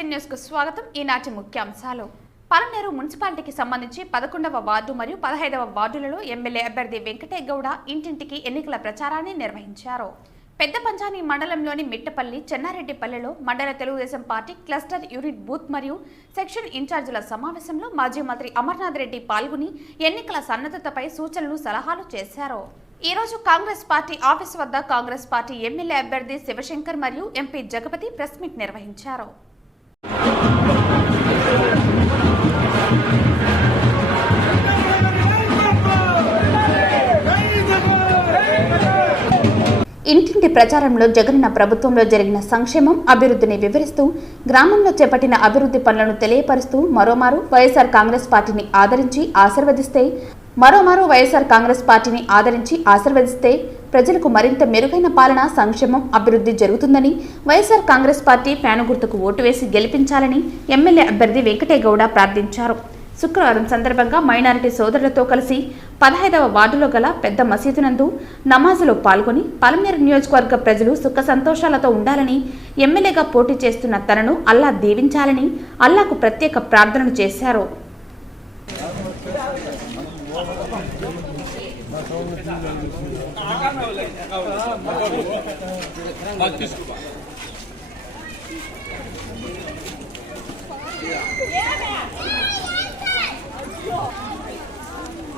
NH10 news కు స్వాగతం. ఈనాటి ముఖ్యాంశాలు. పలనేరు మున్సిపాలిటీకి సంబంధించి 11వ వార్డు మరియు 15వ వార్డులలో ఎమ్మెల్యే అభ్యర్థి వెంకటేగౌడ ఇంటింటికి ఎన్నికల ప్రచారాన్ని నిర్వహించారు. పెద్ద పంచాని మండలంలోని మిట్టపల్లి, చెన్నారెడ్డిపల్లెలో మండల Telugu Desam party cluster unit booth మరియు సెక్షన్ ఇన్ఛార్జీల సమావేశంలో మాజీ మంత్రి అమర్నాథ్ రెడ్డి పాల్గొని ఎన్నికల సన్నద్ధతపై సూచనలు, సలహాలు చేశారు. ఈ రోజు కాంగ్రెస్ పార్టీ ఆఫీస్ వద్ద కాంగ్రెస్ పార్టీ ఎమ్మెల్యే అభ్యర్థి శివశంకర్ మరియు ఎంపీ జగపతి ప్రెస్ మీట్ నిర్వహించారు. ఇంటింటి ప్రచారంలో జగనన్న ప్రభుత్వంలో జరిగిన సంక్షేమం, అభివృద్ధిని వివరిస్తూ గ్రామంలో చేపట్టిన అభివృద్ధి పనులను తెలియపరుస్తూ మరోమారు వైఎస్ఆర్ కాంగ్రెస్ పార్టీని ఆదరించి ఆశీర్వదిస్తే ప్రజలకు మరింత మెరుగైన పాలన, సంక్షేమం, అభివృద్ధి జరుగుతుందని, వైఎస్ఆర్ కాంగ్రెస్ పార్టీ ఫ్యాను గుర్తుకు ఓటు వేసి గెలిపించాలని ఎమ్మెల్యే అభ్యర్థి వెంకటేగౌడ ప్రార్థించారు. శుక్రవారం సందర్భంగా మైనారిటీ సోదరులతో కలిసి 15వ వార్డులో గల పెద్ద మసీదు నందు నమాజులో పాల్గొని పలమనేరు నియోజకవర్గ ప్రజలు సుఖ సంతోషాలతో ఉండాలని, ఎమ్మెల్యేగా పోటీ చేస్తున్న తనను అల్లా దీవించాలని అల్లాకు ప్రత్యేక ప్రార్థనలు చేశారు.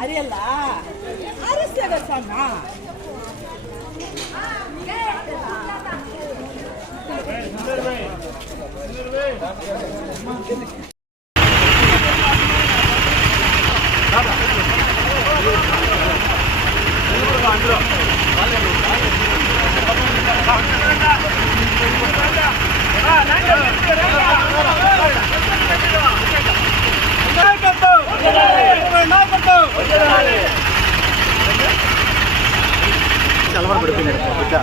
Ariela, arresta essa má. చలవర పడిపోయినాడు బిడ్డ.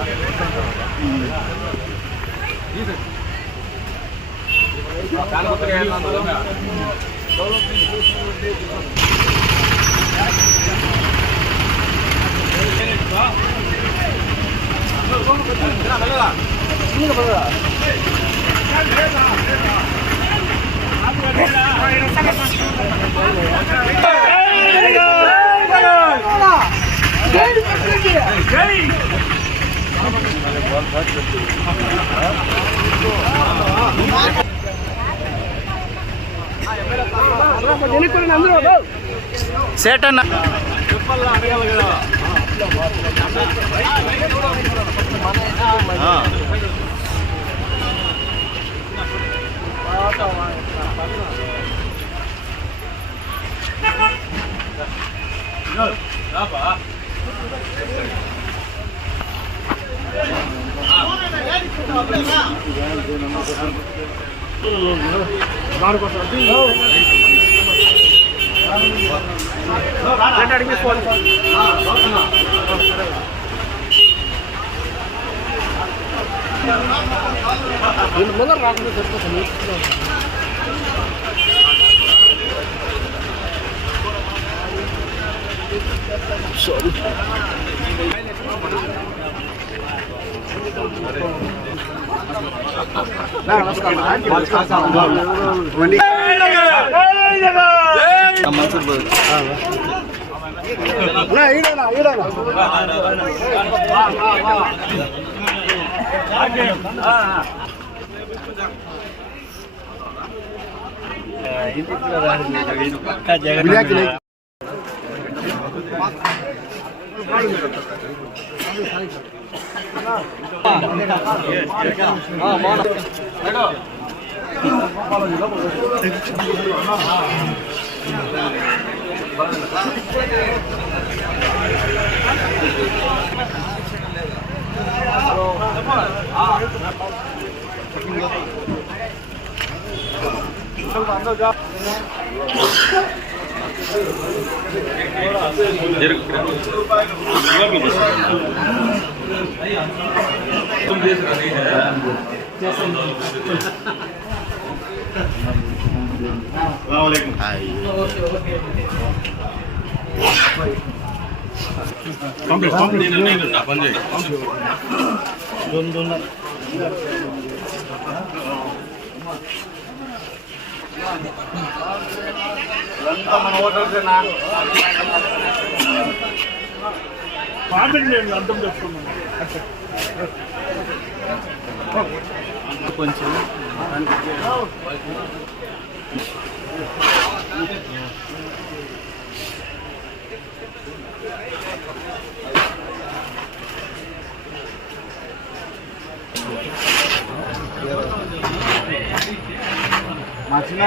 సేటన్న ముందర రాకుండా సరిపోతుంది. ఇదంతా మన ఓటర్సేనా? నేను అర్థం చేసుకున్నాను. కొంచెం మా చిన్న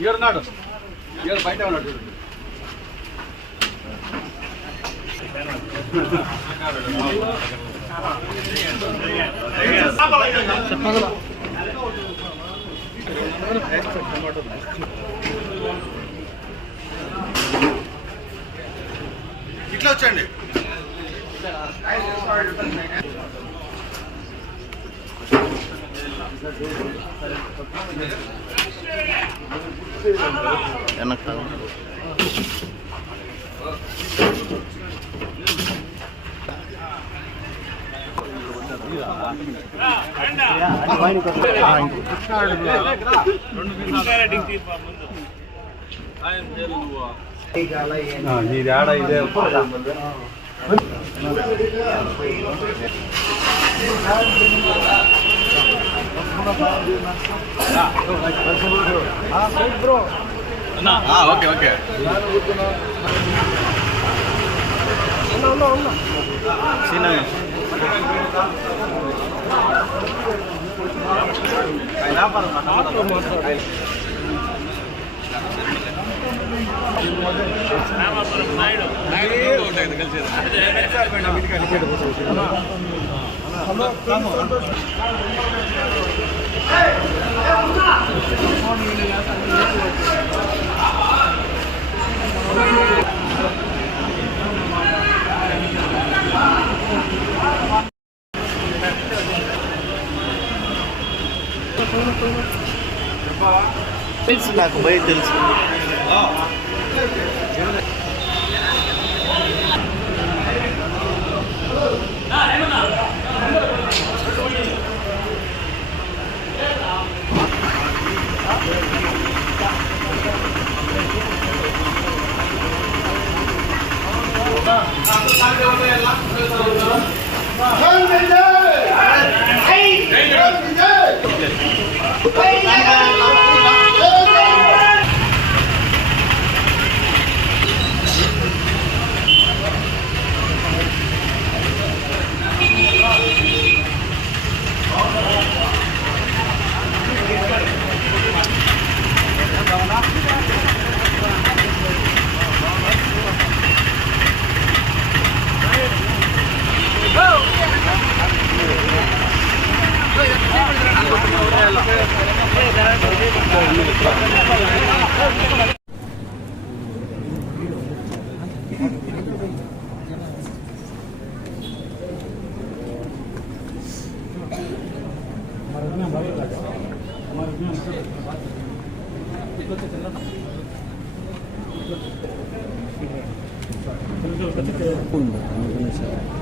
ఈడున్నాడు, ఈడు బయట ఉన్నాడు. ఇట్లా వచ్చండి. నీది ఆడ ఇదే ఓకే ఓకే తెలుసు నాకు భయ తెలుసు.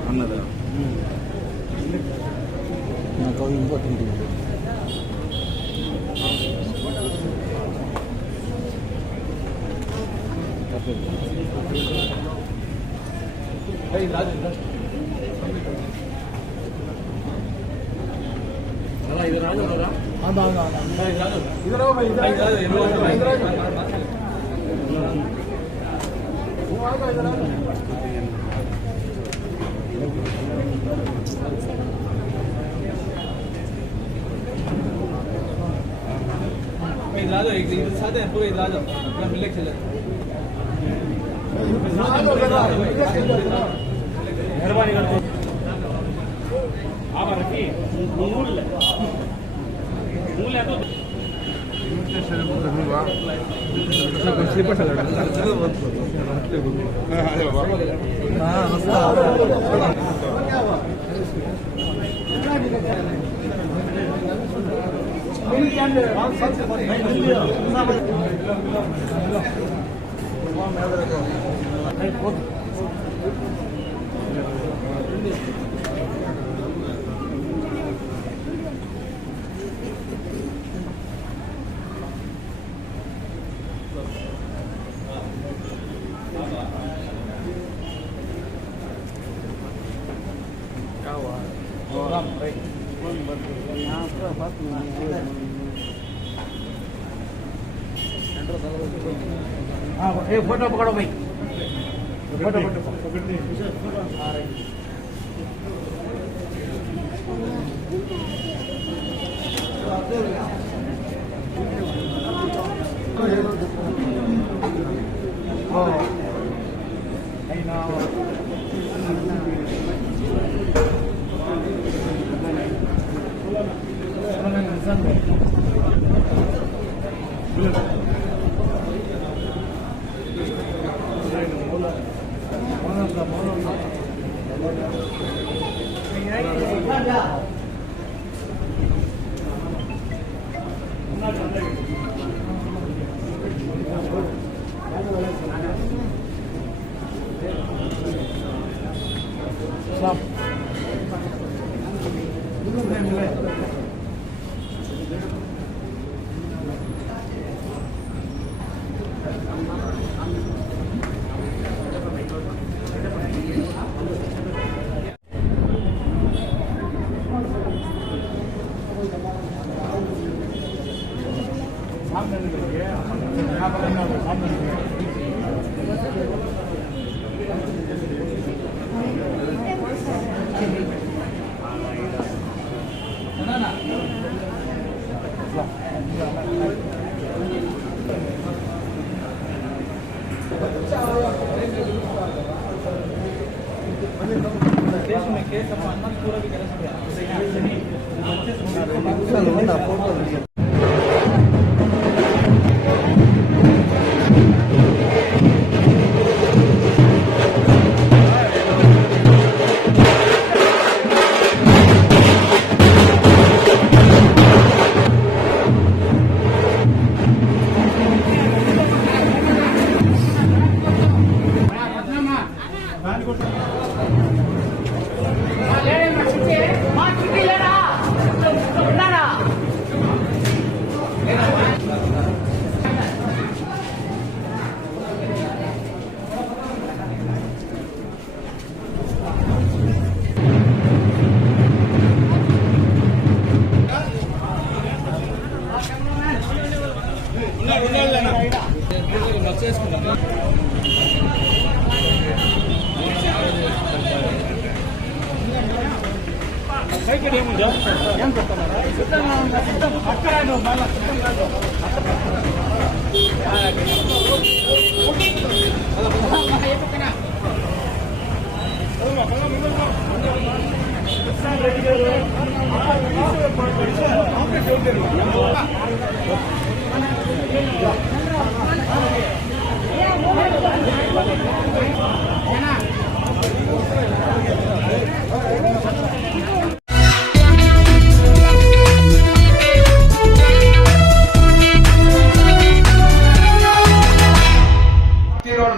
అన్నదా నాకు ఇంపార్టెంట్. फोटो पकड़ो भाई, फोटो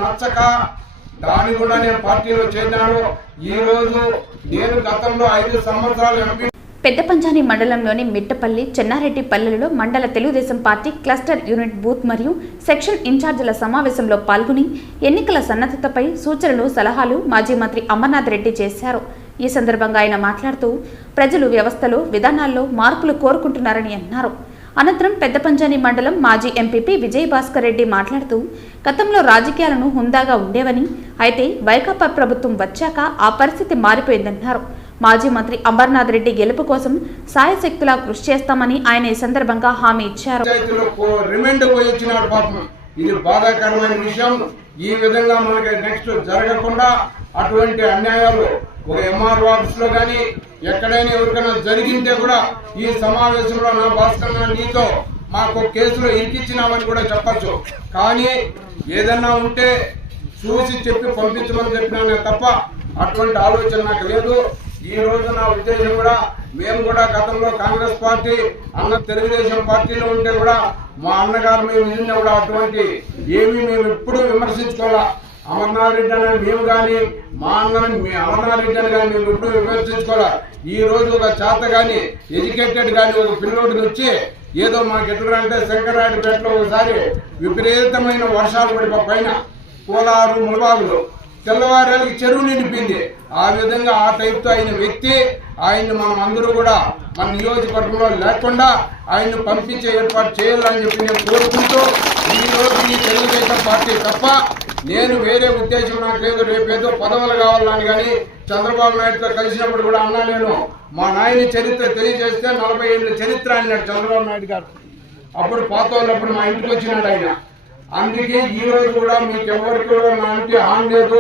నచ్చక దాని కూడా నేను పార్టీలో చేరినాను. ఈ రోజు నేను గతంలో 5 సంవత్సరాలు ఎంపీ పెద్ద పంజాని మండలంలోని మిట్టపల్లి, చెన్నారెడ్డిపల్లెలలో మండల Telugu Desam party cluster unit booth మరియు సెక్షన్ ఇన్ఛార్జీల సమావేశంలో పాల్గొని ఎన్నికల సన్నద్ధతపై సూచనలు, సలహాలు మాజీ మంత్రి అమర్నాథ్ రెడ్డి చేశారు. ఈ సందర్భంగా ఆయన మాట్లాడుతూ ప్రజలు వ్యవస్థలో, విధానాల్లో మార్పులు కోరుకుంటున్నారని అన్నారు. అనంతరం పెద్ద పంజాని మండలం మాజీ ఎంపీపీ విజయభాస్కర్ రెడ్డి మాట్లాడుతూ గతంలో రాజకీయాలను హుందాగా ఉండేవని, అయితే వైకాపా ప్రభుత్వం వచ్చాక ఆ పరిస్థితి మారిపోయిందన్నారు. మాజీ మంత్రి అమర్నాథ్ రెడ్డి గెలుపు కోసం సాయశక్తులా కృషి చేస్తామని ఆయన ఈ సందర్భంగా హామీ ఇచ్చారు. ఇది బాధాకరమైన విషయం. ఈ విధంగా మనకి నెక్స్ట్ జరగకుండా అటువంటి అన్యాయాలు ఒక ఎంఆర్ ఆఫీస్ లో కానీ ఎక్కడైనా ఎవరికైనా జరిగింటే కూడా ఈ సమావేశంలో నా భాస్కర్ నీతో మాకు కేసులో ఇరికిచ్చినామని కూడా చెప్పచ్చు. కానీ ఏదన్నా ఉంటే చూసి చెప్పి పంపించమని చెప్పినా తప్ప అటువంటి ఆలోచన నాకు లేదు. ఈ రోజు నా ఉద్దేశం కూడా మేము కూడా గతంలో కాంగ్రెస్ పార్టీ తెలుగుదేశం పార్టీలో ఉంటే కూడా మా అన్నగారు మేము నిన్న కూడా అటువంటి ఏమీ మేము ఎప్పుడు విమర్శించుకోవాలా. అమర్నాథ్ రెడ్డి అనే మేము కానీ మా అన్నని అమర్నాథ్ రెడ్డి అని కానీ మేము ఎప్పుడు విమర్శించుకోవాలా. ఈ రోజు ఒక చేత కానీ ఎడ్యుకేటెడ్ కానీ ఒక పిల్లోడికి వచ్చి ఏదో మాకు ఎట్లా అంటే శంకరాయుడుపేటలో ఒకసారి విపరీతమైన వర్షాలు పడి పైన కోలారు, ములబాగులు తెల్లవారాలకి చెరువు నిండిపోయింది. ఆ విధంగా ఆ టైప్ తో అయిన వ్యక్తి ఆయన్ని మనం అందరూ కూడా మన నియోజకవర్గంలో లేకుండా ఆయన్ని పంపించే ఏర్పాటు చేయాలని చెప్పి నేను కోరుకుంటూ ఈ రోజు ఈ తెలుగుదేశం పార్టీ తప్ప నేను వేరే ఉద్దేశం నాకు లేదు. రేపేదో పదవులు కావాలని కానీ చంద్రబాబు నాయుడుతో కలిసినప్పుడు కూడా అన్నా నేను మా నాయని చరిత్ర తెలియజేస్తే 40 ఏళ్ళ చరిత్ర అన్నాడు చంద్రబాబు నాయుడు గారు. అప్పుడు పాత వాళ్ళప్పుడు మా ఇంటికి వచ్చినాడు ఆయన. అందుకే ఈ రోజు కూడా మీకు ఎవరికి కూడా నా ఇంటి హాని లేదు.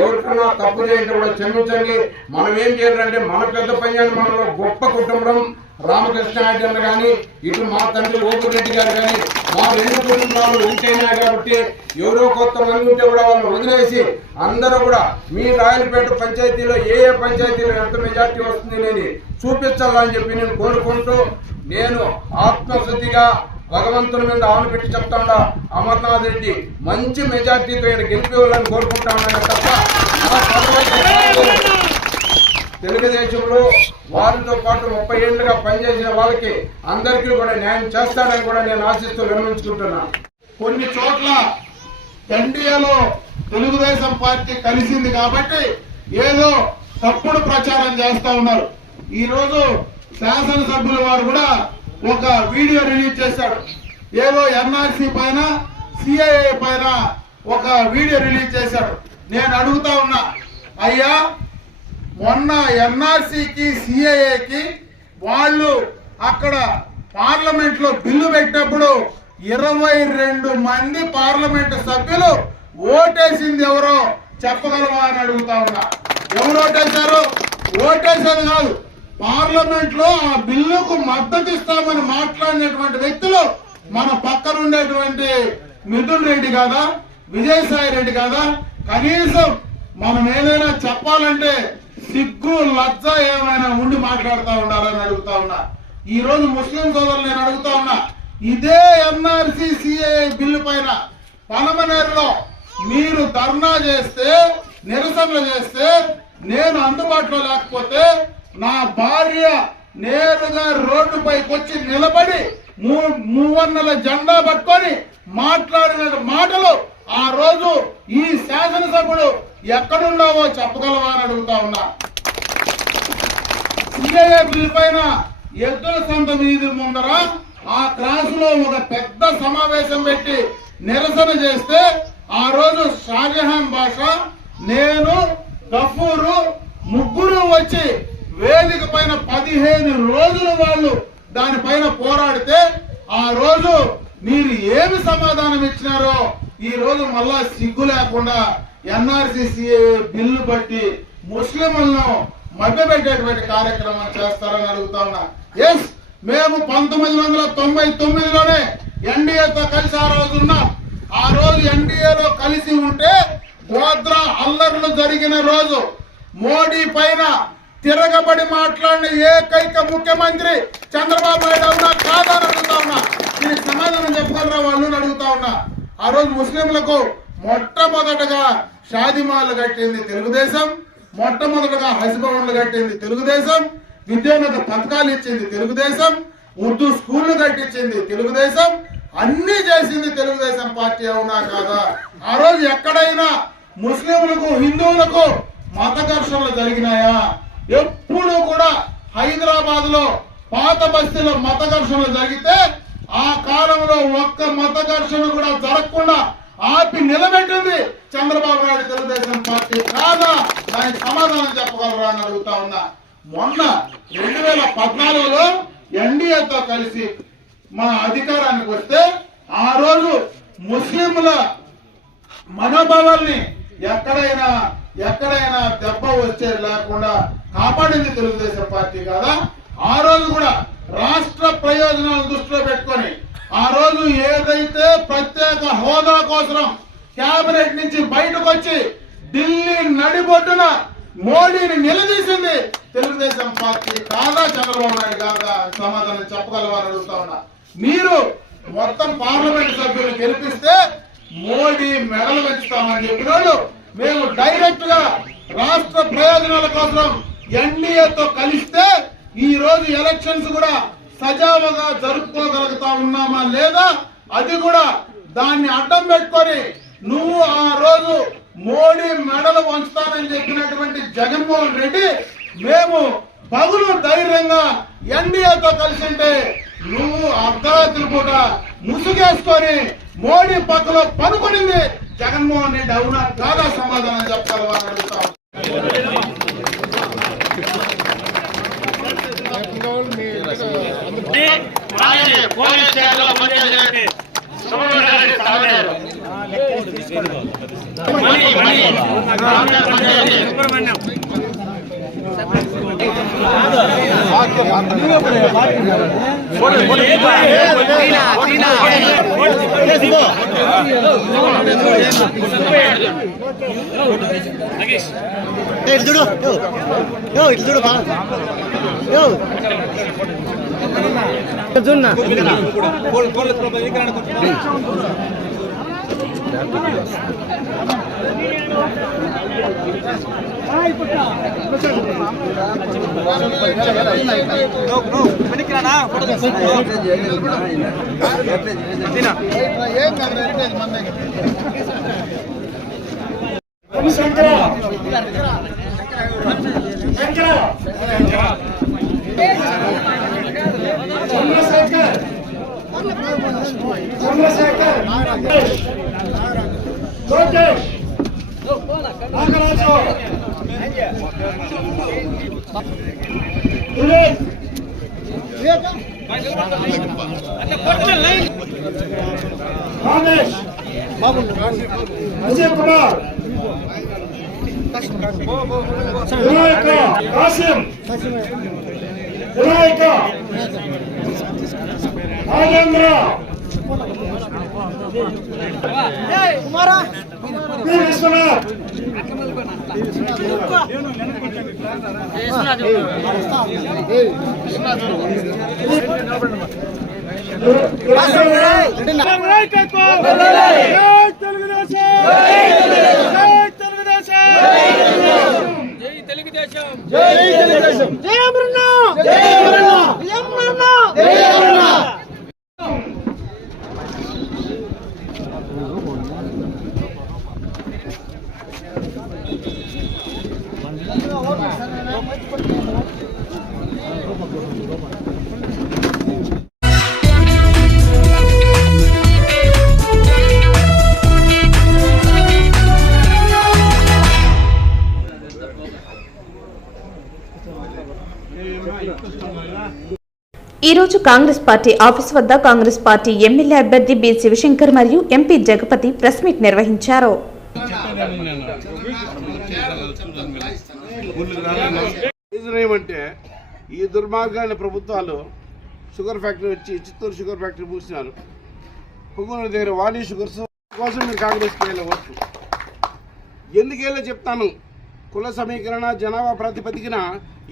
ఎవరికన్నా తప్పు చేయండి కూడా క్షమించండి. మనం ఏం చేయాలంటే మన పెద్ద పంజాని మనలో గొప్ప కుటుంబం రామకృష్ణ అన్న కానీ ఇటు మా తండ్రి ఓపురెడ్డి గారు కానీ మా 2 కుటుంబాలు ఉంటేనా కాబట్టి ఎవరో కొత్త మంది ఉంటే కూడా వాళ్ళని వదిలేసి అందరూ కూడా మీ రాయలపేట పంచాయతీలో ఏ పంచాయతీలో ఎంత మెజార్టీ వస్తుంది అనేది చూపించాలని చెప్పి నేను కోరుకుంటూ నేను ఆత్మశుద్ధిగా భగవంతుని మీద ఆవును పెట్టి చెప్తాడా అమర్నాథ్ రెడ్డి మంచి మెజార్టీతో గెలిపేవాళ్ళని కోరుకుంటా ఉన్నాను తప్ప తెలుగుదేశంలో వారితో పాటు 30 ఏళ్లుగా పనిచేసిన వాళ్ళకి అందరికీ కూడా న్యాయం చేస్తాడని కూడా నేను ఆశిస్తూ విరమించుకుంటున్నాను. కొన్ని చోట్ల ఎన్డీఏలో తెలుగుదేశం పార్టీ కలిసింది కాబట్టి ఏదో తప్పుడు ప్రచారం చేస్తా ఉన్నారు. ఈ రోజు శాసనసభ్యుల వారు కూడా ఒక వీడియో రిలీజ్ చేశాడు. ఏదో ఎన్ఆర్సీ పైన, సిఐఏ పైన ఒక వీడియో రిలీజ్ చేశాడు. నేను అడుగుతా ఉన్నా, అయ్యా మొన్న ఎన్ఆర్సీకి, సిఐఏకి వాళ్ళు అక్కడ పార్లమెంట్ లో బిల్లు పెట్టినప్పుడు 22 మంది పార్లమెంటు సభ్యులు ఓటేసింది ఎవరో చెప్పగలవా అని అడుగుతా ఉన్నా. ఎవరు ఓటేశారు? ఓటేసేది కాదు, పార్లమెంట్ లో ఆ బిల్లుకు మద్దతు ఇస్తామని మాట్లాడినటువంటి వ్యక్తులు మన పక్కన ఉండేటువంటి మిథున్ రెడ్డి కాదా, విజయసాయి రెడ్డి కాదా? కనీసం మనం ఏదైనా చెప్పాలంటే సిగ్గు, లజ్జ ఏమైనా ఉండి మాట్లాడుతూ ఉండాలని అడుగుతా ఉన్నా. ఈ రోజు ముస్లిం సోదరులు నేను అడుగుతా ఉన్నా, ఇదే ఎన్ఆర్సీ సిఏఏ బిల్లు పైన పలమనేరులో మీరు ధర్నా చేస్తే, నిరసనలు చేస్తే, నేను అందుబాటులో లేకపోతే నా భార్య నేరుగా రోడ్డుపైకి వచ్చి నిలబడి మూవన్నెల జెండా పట్టుకొని మాట్లాడిన మాటలు ఆ రోజు ఈ శాసనసభ్యుడు ఎక్కడున్నావో చెప్పగలవా అని అడుగుతా ఉన్నా. సిఏఏ బిల్ పైన ఎద్దుల సంత వీధి ముందర ఆ క్లాసులో ఒక పెద్ద సమావేశం పెట్టి నిరసన చేస్తే ఆ రోజు షాజహాన్ బాషా, నేను, గఫూరు ముగ్గురు వచ్చి వేదిక పైన 15 రోజులు వాళ్ళు దానిపైన పోరాడితే ఆ రోజు మీరు ఏమి సమాధానం ఇచ్చినారో ఈ రోజు మళ్ళా సిగ్గు లేకుండా NRCC బిల్లు బట్టి ముస్లింలను మభ్యపెట్టేటువంటి కార్యక్రమం చేస్తారని అడుగుతా ఉన్నా. ఎస్, మేము 1999లోనే ఎన్డీఏతో కలిసి ఆ రోజు ఉన్నాం. ఆ రోజు ఎన్డీఏలో కలిసి ఉంటే గోద్రా అల్లర్లు జరిగిన రోజు మోడీ పైన తిరగబడి మాట్లాడిన ఏకైక ముఖ్యమంత్రి చంద్రబాబు నాయుడు అవునా కాదా అని అడుగుతా ఉన్నా. దీనికి సమాధానం చెప్పగలరా వాళ్ళు అడుగుతా ఉన్నా. ఆ రోజు ముస్లింలకు మొట్టమొదటగా షాదిమాలు కట్టింది తెలుగుదేశం, మొట్టమొదటగా హజ్భవన్లు కట్టింది తెలుగుదేశం, విద్యోన్నత పథకాలు ఇచ్చింది తెలుగుదేశం, ఉర్దూ స్కూళ్లు కట్టించింది తెలుగుదేశం, అన్ని చేసింది తెలుగుదేశం పార్టీ అవునా కాదా? ఆ రోజు ఎక్కడైనా ముస్లింలకు హిందువులకు మత ఘర్షణలు జరిగినాయా? ఎప్పుడు కూడా హైదరాబాద్ లో పాత బస్తీలో మత ఘర్షణలు జరిగితే ఆ కాలంలో ఒక్క మత ఘర్షణ కూడా జరగకుండా ఆపి నిలబెట్టింది చంద్రబాబు నాయుడు తెలుగుదేశం పార్టీ కాదా? దానికి సమాధానం చెప్పగలరా అని అడుగుతా ఉన్నా. మొన్న 2014లో ఎన్డీఏతో కలిసి మన అధికారానికి వస్తే ఆ రోజు ముస్లింల మనోభావాల్ని ఎక్కడైనా దెబ్బ వచ్చే లేకుండా కాపాడింది తెలుగుదేశం పార్టీ కాదా? ఆ రోజు కూడా రాష్ట్ర ప్రయోజనాలను దృష్టిలో పెట్టుకొని ఆ రోజు ఏదైతే ప్రత్యేక హోదా కోసం కేబినెట్ నుంచి బయటకు వచ్చి ఢిల్లీ నడిబొడ్డున మోడీని నిలదీసింది తెలుగుదేశం పార్టీ కాదా? చంద్రబాబు నాయుడు కాదా? సమాధానం చెప్పగలవాలని అడుగుతా ఉన్నా. మీరు మొత్తం పార్లమెంట్ సభ్యులు గెలిపిస్తే మోడీ మెడలు పెంచుతామని చెప్పిన వాళ్ళు మేము డైరెక్ట్ గా రాష్ట్ర ప్రయోజనాల కోసం ఎన్డీఏతో కలిస్తే ఈ రోజు ఎలక్షన్స్ కూడా సజావుగా జరుపుకోగలుగుతా ఉన్నామా లేదా? అది కూడా దాన్ని అడ్డం పెట్టుకొని నువ్వు ఆ రోజు మోడీ మెడలు వంచుతానని చెప్పినటువంటి జగన్మోహన్ రెడ్డి మేము పగులు ధైర్యంగా ఎన్డీఏతో కలిసి ఉంటే నువ్వు అర్ధరాత్రి పూట ముసుగేసుకొని మోడీ పక్కలో పనుకొనింది జగన్మోహన్ రెడ్డి అవునా కాదా? సమాధానం చెప్పగలవని అడుగుతాం. अजय कुमार विनायक कासिम विनायक राजेंद्र पी विश्वनाथ ఈ రోజు కాంగ్రెస్ పార్టీ ఆఫీస్ వద్ద కాంగ్రెస్ పార్టీ ఎమ్మెల్యే అభ్యర్థి బి శివశంకర్ మరియు ఎంపీ జగపతి ప్రెస్ మీట్ నిర్వహించారు. ఏమంటే ఈ దుర్మార్గాల ప్రభుత్వాలు షుగర్ ఫ్యాక్టరీ వచ్చి చిత్తూరు షుగర్ ఫ్యాక్టరీ మూసినారు. పొంగనూరు దగ్గర వాణి షుగర్స్ కోసం మీరు కాంగ్రెస్కి వెళ్ళవచ్చు. ఎందుకేళ్ళో చెప్తాను. కుల సమీకరణ జనాభా ప్రాతిపదికన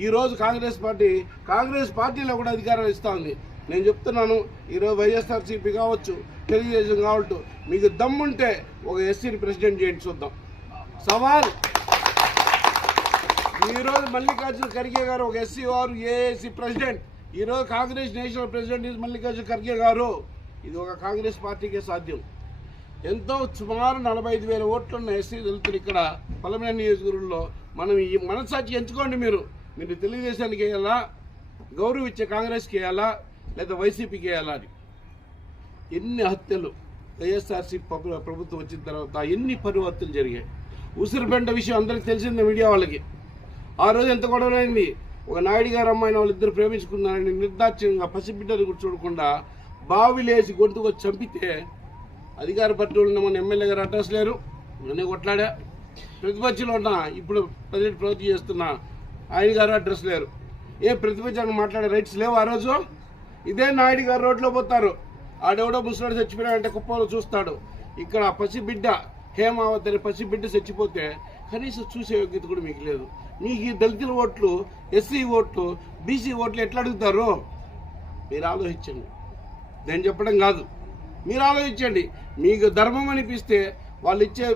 ఈరోజు కాంగ్రెస్ పార్టీలో కూడా అధికారం ఇస్తూ ఉంది. నేను చెప్తున్నాను, ఈరోజు వైఎస్ఆర్సీపీ కావచ్చు, తెలుగుదేశం కావచ్చు, మీకు దమ్ముంటే ఒక ఎస్సీని ప్రెసిడెంట్ చేయండి చూద్దాం. సవాల్. ఈరోజు మల్లికార్జున ఖర్గే గారు ఒక ఎస్సీ వారు ఏఏసీ ప్రెసిడెంట్. ఈరోజు Congress national president is Mallikarjuna Kharge గారు. ఇది ఒక కాంగ్రెస్ పార్టీకే సాధ్యం. ఎంతో సుమారు 45,000 ఓట్లున్న ఎస్సీ దళితులు ఇక్కడ పలమనేరు నియోజకవర్గంలో మనం ఈ మనస్సాక్షి ఎంచుకోండి. మీరు తెలుగుదేశానికి వేయాలా, గౌరవ ఇచ్చే కాంగ్రెస్కి వేయాలా, లేదా వైసీపీకి వేయాలా అని. ఎన్ని హత్యలు వైఎస్ఆర్సీ ప్రభుత్వం వచ్చిన తర్వాత ఎన్ని పరివర్తనలు జరిగాయి. ఉసిరిపెంట విషయం అందరికి తెలిసిందే మీడియా వాళ్ళకి. ఆ రోజు ఎంత గొడవలైంది. ఒక నాయుడు గారు అమ్మాయిని వాళ్ళిద్దరు ప్రేమించుకున్నారని నిర్దాక్ష్యంగా పసిబిడ్డలు కూడా చూడకుండా బావిలేసి గొంతుకు చంపితే అధికార పార్టీ ఉన్న మన ఎమ్మెల్యే గారు అడ్రస్ లేరు. నేనే కొట్లాడా. ప్రతిపక్షంలో ఉన్న ఇప్పుడు ప్రజెంట్ ప్రవృత్తి చేస్తున్న ఆయన గారు అడ్రస్ లేరు. ప్రతిపక్షానికి మాట్లాడే రైట్స్ లేవు ఆ రోజు. ఇదే నాయుడు గారు రోడ్లో పోతారు. ఆడెవడో ముసలాడు చచ్చిపోయాడంటే కుప్పలో చూస్తాడు. ఇక్కడ పసిబిడ్డ హేమావతి అనే పసిబిడ్డ చచ్చిపోతే కనీసం చూసే యోగ్యత కూడా మీకు లేదు. మీకు ఈ దళితుల ఓట్లు, ఎస్సీ ఓట్లు, బీసీ ఓట్లు ఎట్లా అడుగుతారు? మీరు ఆలోచించండి. నేను చెప్పడం కాదు, మీరు ఆలోచించండి. మీకు ధర్మం అనిపిస్తే వాళ్ళు ఇచ్చే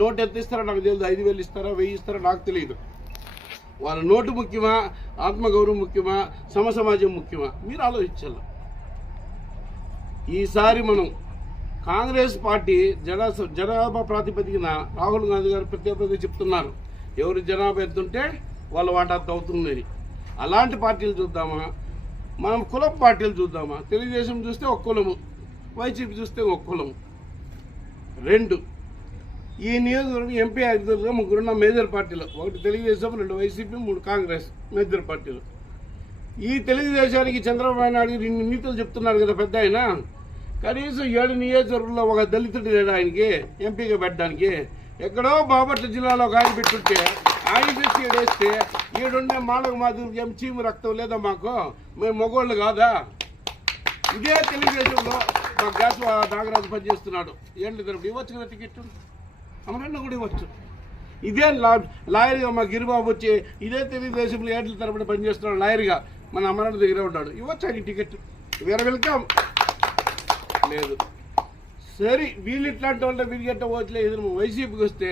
నోటు ఎంత ఇస్తారో నాకు తెలియదు. 5,000 ఇస్తారో 1,000 ఇస్తారో నాకు తెలియదు. వాళ్ళ నోటు ముఖ్యమా, ఆత్మగౌరవం ముఖ్యమా, సమాజం ముఖ్యమా? మీరు ఆలోచించాలి. ఈసారి మనం కాంగ్రెస్ పార్టీ జనాభా ప్రాతిపదికన రాహుల్ గాంధీ గారు ప్రత్యేకంగా చెప్తున్నారు, ఎవరు జనాభా ఎత్తుంటే వాళ్ళ వాటా అవుతుందని. అలాంటి పార్టీలు చూద్దామా, మనం కులం పార్టీలు చూద్దామా? తెలుగుదేశం చూస్తే ఒక కులము, వైసీపీ చూస్తే ఒక కులము. 2 ఈ నియోజకవర్గం ఎంపీ అభ్యర్థులుగా 3 ఉన్న మేజర్ పార్టీలు. 1 తెలుగుదేశం, 2 వైసీపీ, 3 కాంగ్రెస్ మేజర్ పార్టీలు. ఈ తెలుగుదేశానికి చంద్రబాబు నాయుడు ఇన్ని నీతులు చెప్తున్నారు కదా పెద్ద ఆయన. కనీసం 7 నియోజకవర్గంలో ఒక దళితుడు లేడు ఆయనకి ఎంపీగా పెట్టడానికి. ఎక్కడో బాపట్ల జిల్లాలో ఒక ఆయన పెట్టుంటే ఆయన తెచ్చి ఏడేస్తే ఈడుండే మానవ మాధురికి చీము రక్తం లేదా మాకు? మేము మగోళ్ళు కాదా? ఇదే తెలుగుదేశంలో మా గ్యాస్ నాగరాజు పనిచేస్తున్నాడు. ఏంటి తరపు ఇవ్వచ్చు కదా టికెట్, అమరన్న కూడా ఇవ్వచ్చు. ఇదే లాయర్గా మా గిరిబాబు వచ్చి ఇదే తెలుగుదేశంలో ఏట్ల తరపున పనిచేస్తున్నాడు లాయర్గా. మన అమరన్న దగ్గర ఉంటాడు. ఇవ్వచ్చు ఆయన టికెట్. వేరే వెళ్తాం లేదు. సరే వీళ్ళు ఇట్లాంటి వాళ్ళ వీరిగట్ట ఓట్లే ఎదురు వైసీపీకి వస్తే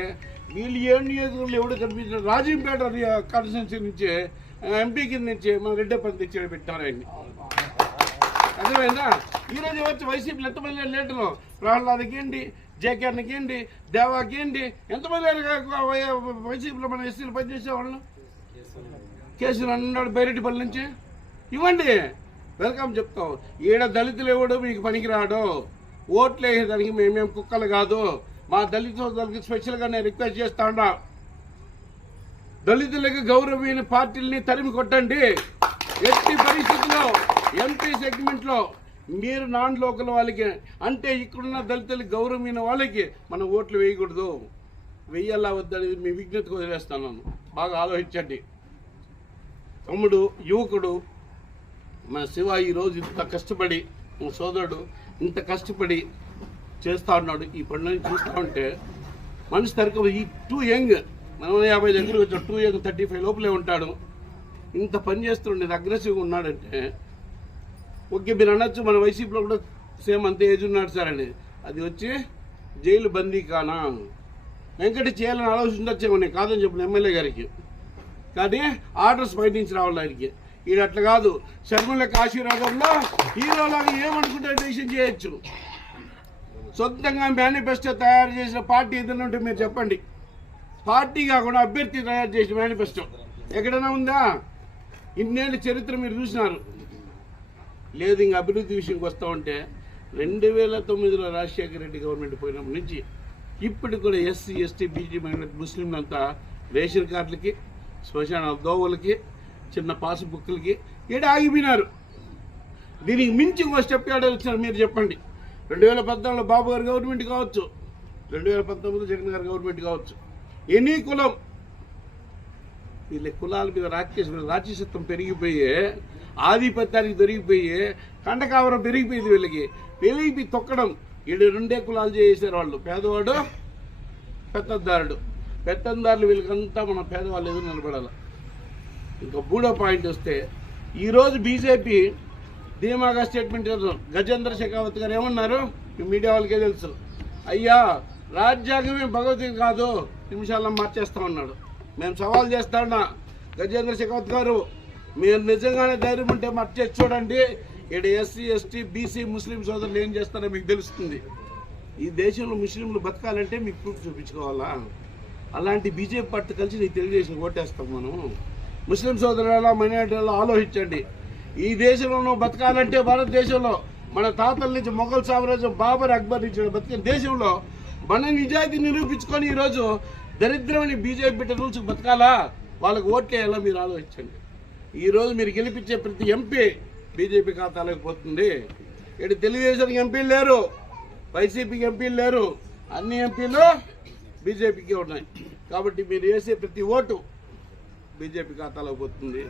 వీళ్ళు 7 నియోజకవర్గంలో ఎవడు కనిపించిన రాజంపేట కాన్స్టిట్యున్సీ నుంచి ఎంపీ కింద నుంచి మన రెడ్డప్పని తెచ్చి పెట్టారు ఆయన్ని. అర్థమైందా? ఈరోజు వచ్చి వైసీపీలో ఎంతమంది లీటర్లు ప్రహ్లాద్కి ఏంటి, జేకేఆర్కి ఏంటి, దేవాకి ఏంటి, ఎంతమంది వైసీపీలో మన ఎస్సీలు పనిచేసేవాళ్ళు? కేసులు అన్నాడు బైరెడ్డిపల్లి నుంచి. ఇవ్వండి, వెల్కమ్ చెప్తాం. ఈడ దళితులు ఎవడు మీకు పనికిరాడు. ఓట్లు వేసేదానికి మేమేం కుక్కలు కాదు. మా దళిత సోదరులకి స్పెషల్గా నేను రిక్వెస్ట్ చేస్తా ఉన్నా, దళితులకు గౌరవమైన పార్టీలని తరిమి కొట్టండి. ఎట్టి పరిస్థితుల్లో ఎంపీ సెగ్మెంట్లో మీరు నాన్ లోకల్ వాళ్ళకి అంటే ఇక్కడున్న దళితులకు గౌరవమైన వాళ్ళకి మనం ఓట్లు వేయకూడదు. వెయ్యాలా వద్దనేది మీ విజ్ఞతకు వదిలేస్తాను. బాగా ఆలోచించండి. తమ్ముడు యువకుడు మన శివ ఈరోజు ఇంత కష్టపడి, మన సోదరుడు ఇంత కష్టపడి చేస్తూ ఉన్నాడు. ఈ పనులని చూస్తూ ఉంటే మనిషి తరగతి ఈ 2 యంగ్, మనం 50 దగ్గర వచ్చాడు. 2 యంగ్ 35 లోపలే ఉంటాడు. ఇంత పని చేస్తుండేది అగ్రెసివ్గా ఉన్నాడంటే ఓకే మీరు అనొచ్చు మన వైసీపీలో కూడా సేమ్ అంతే ఏజ్ ఉన్నాడు సార్ అని. అది వచ్చి జైలు బందీ కానా వెంకట చేయాలని ఆలోచించొచ్చేమో, నేను కాదని చెప్పిన ఎమ్మెల్యే గారికి. కానీ ఆర్డర్స్ బయట నుంచి రావాలి ఆయనకి. ఇది అట్లా కాదు. శర్మలకి ఆశీర్వాదంలో హీరోలాగా ఏమనుకుంటే డెసిషన్ చేయొచ్చు. సొంతంగా మేనిఫెస్టో తయారు చేసిన పార్టీ ఏదైనా ఉంటే మీరు చెప్పండి. పార్టీ కాకుండా అభ్యర్థి తయారు చేసిన మేనిఫెస్టో ఎక్కడైనా ఉందా? ఇన్నేళ్ళ చరిత్ర మీరు చూసినారు. లేదు. ఇంక అభివృద్ధి విషయంకి వస్తూ ఉంటే 2009లో రాజశేఖర రెడ్డి గవర్నమెంట్ పోయినప్పటి నుంచి ఇప్పటికి కూడా ఎస్సీ, ఎస్టీ, బీసీ మైనారిటీ ముస్లింలంతా రేషన్ కార్డులకి, శ్మశాన దోవలకి, చిన్న పాస్బుక్లకి ఏడు ఆగిపోయినారు. దీనికి మించి ఇంకో స్టెప్ ఏడాది వచ్చినారు మీరు చెప్పండి. 2014 బాబు గారు గవర్నమెంట్ కావచ్చు, 2019 జగన్ గారు గవర్నమెంట్ కావచ్చు, ఎనీ కులం వీళ్ళ కులాల మీద రాక్షసత్వం పెరిగిపోయి, ఆధిపత్యానికి పెరిగిపోయి, కండకావరం పెరిగిపోయింది. వీళ్ళకి తొక్కడం. వీళ్ళు 2 కులాలు చేసేసారు వాళ్ళు, పేదవాడు పెత్తందారులు వీళ్ళకంతా మన పేదవాళ్ళు ఎదురు నిలబడాలి. ఇంకా 3వ పాయింట్ వస్తే, ఈరోజు బీజేపీ ధీమాగా స్టేట్మెంట్ చేద్దాం. గజేంద్ర షెకావత్ గారు ఏమన్నారు, మీడియా వాళ్ళకే తెలుసు, అయ్యా రాజ్యాంగమే భగవద్గీత కాదు, నిమిషాల్లో మార్చేస్తా ఉన్నాడు. మేము సవాల్ చేస్తాడా, గజేంద్ర షెకావత్ గారు మీరు నిజంగానే ధైర్యం ఉంటే మార్చేసి చూడండి. ఇక్కడ ఎస్సీ ఎస్టీ బీసీ ముస్లిం సోదరులు ఏం చేస్తారో మీకు తెలుస్తుంది. ఈ దేశంలో ముస్లింలు బతకాలంటే మీకు ప్రూఫ్ చూపించుకోవాలా? అలాంటి బీజేపీ పార్టీ కలిసి నీకు తెలుగుదేశం ఓటేస్తాం మనం. ముస్లిం సోదరుల మైనారిటీలలో ఆలోచించండి. ఈ దేశంలో బతకాలంటే భారతదేశంలో మన తాతల నుంచి మొఘల్ సామ్రాజ్యం బాబర్ అక్బర్ నుంచి బతికిన దేశంలో మన నిజాయితీ నిరూపించుకొని ఈరోజు దరిద్రమని బీజేపీ బిడ్డ రూల్స్ బతకాలా? వాళ్ళకి ఓట్లేయాలా? మీరు ఆలోచించండి. ఈరోజు మీరు గెలిపించే ప్రతి ఎంపీ బీజేపీ ఖాతాలోకి పోతుంది. ఇక్కడ తెలుగుదేశానికి ఎంపీలు లేరు, వైసీపీకి ఎంపీలు లేరు, అన్ని ఎంపీలు బీజేపీకి ఉన్నాయి. కాబట్టి మీరు వేసే ప్రతి ఓటు బీజేపీ ఖాతాలోకి పోతుంది.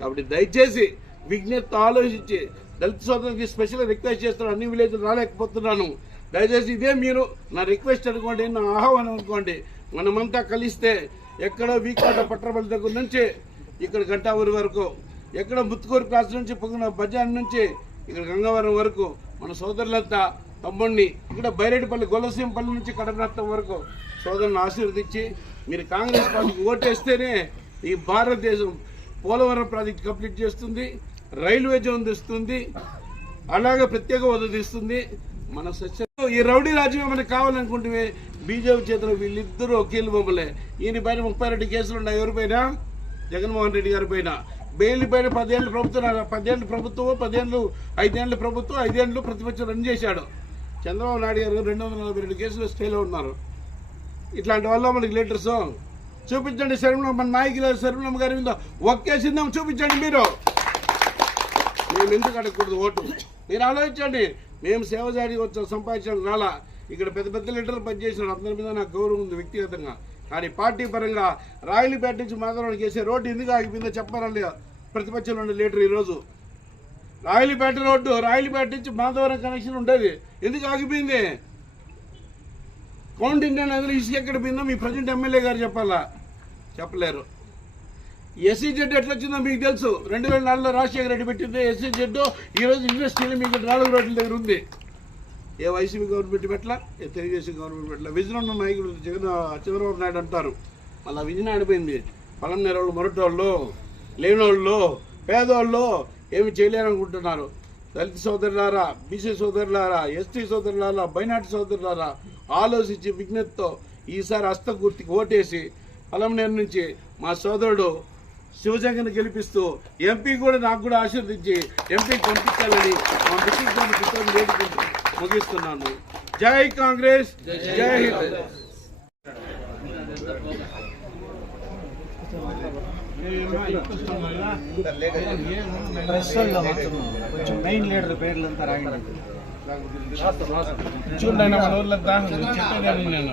కాబట్టి దయచేసి విజ్ఞప్తి ఆలోచించి దళిత సోదరులకి స్పెషల్ రిక్వెస్ట్ చేస్తున్నాను. అన్ని విలేజ్లు రాలేకపోతున్నాను. దయచేసి ఇదే మీరు నా రిక్వెస్ట్ అనుకోండి, నా ఆహ్వానం అనుకోండి. మనమంతా కలిస్తే ఎక్కడో వీకోట పట్రబల్ దగ్గర నుంచి ఇక్కడ గంటావూరి వరకు, ఎక్కడ ముత్తుకూరు క్రాస్ నుంచి పొగిన బజార్ నుంచి ఇక్కడ గంగవరం వరకు మన సోదరులంతా తమ్ముడిని, ఇక్కడ బైరెడ్డిపల్లి గొల్లసీంపల్లి నుంచి కడపరత్నం వరకు సోదరులను ఆశీర్వదించి మీరు కాంగ్రెస్ పార్టీకి ఓటేస్తేనే ఈ భారతదేశం పోలవరం ప్రాజెక్ట్ కంప్లీట్ చేస్తుంది, రైల్వే జోన్ తెస్తుంది, అలాగే ప్రత్యేక హోదా తెస్తుంది. మన సత్యం ఈ రౌడీ రాజ్యం మనకు కావాలనుకుంటే బీజేపీ చేతిలో వీళ్ళిద్దరూ కీలు బొమ్మలే. ఈయన పైన 32 కేసులు ఉన్నాయి. ఎవరిపైన? జగన్మోహన్ రెడ్డి గారి పైన. బెయిల్ పైన 10 ఏళ్ళు ప్రభుత్వం, 10 ఏళ్ళు ప్రభుత్వం, 5 ఏళ్ళు ప్రభుత్వం, 5 ఏళ్ళు ప్రతిపక్షం రన్ చేశాడు. చంద్రబాబు నాయుడు గారు 242 కేసులు స్టేలో ఉన్నారు. ఇట్లాంటి వల్ల మనకి లీడర్స్ చూపించండి. శర్మలమ్మ మన నాయకులు శర్మలమ్మ గారి మీద ఒక్కేసిందాం చూపించండి. మీరు మేము ఎందుకు అడగకూడదు ఓటు? మీరు ఆలోచించండి. మేము సేవ చేయడానికి వచ్చాం, సంపాదించడం రాలా. ఇక్కడ పెద్ద పెద్ద లీడర్లు పనిచేసినారు, అందరి మీద నాకు గౌరవం ఉంది వ్యక్తిగతంగా. కానీ పార్టీ పరంగా రాయలపేట నుంచి మాధవరానికి వేసే రోడ్డు ఎందుకు ఆగిపోయిందో చెప్పాలి ప్రతిపక్షంలో ఉండే లీడర్. ఈరోజు రాయలపేట రోడ్డు, రాయలపేట నుంచి మాధవరం కనెక్షన్ ఉండేది, ఎందుకు ఆగిపోయింది? కౌంట్ ఇండియా నదిలో ఇసుక ఎక్కడ పోయిందో మీ ప్రజెంట్ ఎమ్మెల్యే గారు చెప్పాలా? చెప్పలేరు. ఎస్సీజెడ్ ఎట్లా వచ్చిందో మీకు తెలుసు. 2004లో రాజశేఖర రెడ్డి పెట్టింది ఎస్సీజెడ్. ఈరోజు ఇండస్ట్రీలో మీకు 4 రోడ్ల దగ్గర ఉంది. ఏ వైసీపీ గవర్నమెంట్ పెట్టలా, ఏ తెలుగుదేశం గవర్నమెంట్ పెట్టలా. విజన్ ఉన్న నాయకుడు చంద్రబాబు నాయుడు అంటారు, మళ్ళీ విజన్ ఆడిపోయింది. పొలం నేరోళ్ళు, మొరటోళ్ళు, లేనోళ్ళు, పేదోళ్ళు ఏమి చేయలేరనుకుంటున్నారు. దళిత సోదరులారా, బీసీ సోదరులారా, ఎస్టీ సోదరులారా, మైనార్టీ సోదరులారా ఆలోచించి విజ్ఞప్తితో ఈసారి హస్తగుర్తికి ఓటేసి పొలంనేరు నుంచి మా సోదరుడు శివజంగని గెలిపిస్తూ ఎంపీ కూడా నాకు కూడా ఆశీర్వదించి ఎంపీకి పంపించాలని మా మిత్రులు వేడుకుంటూ ముగిస్తున్నాను. జై కాంగ్రెస్, జై హింద్. కొంచెం మెయిన్ లీడర్ పేర్లంతా రాయండి. చూడండి మన ఊర్లో చెప్పేది నేను